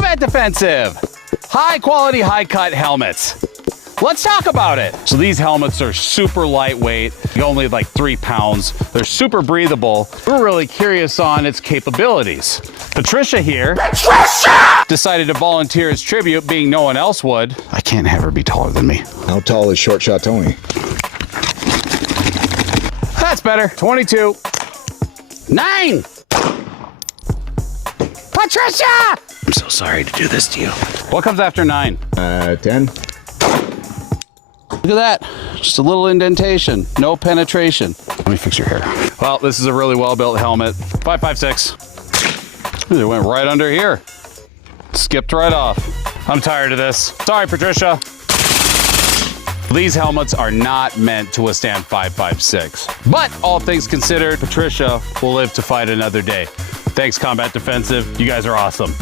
Combat Defensive, high quality, high cut helmets. Let's talk about it. So these helmets are super lightweight, only like 3 pounds. They're super breathable. We're really curious on its capabilities. Patricia here decided to volunteer as tribute, being no one else would. I can't have her be taller than me. How tall is Short Shot Tony? That's better. 22. 9. Patricia! I'm so sorry to do this to you. What comes after 9? 10. Look at that. Just a little indentation. No penetration. Let me fix your hair. Well, this is a really well-built helmet. 5.56. It went right under here. Skipped right off. I'm tired of this. Sorry, Patricia. These helmets are not meant to withstand 5.56. But all things considered, Patricia will live to fight another day. Thanks, Combat Defensive. You guys are awesome.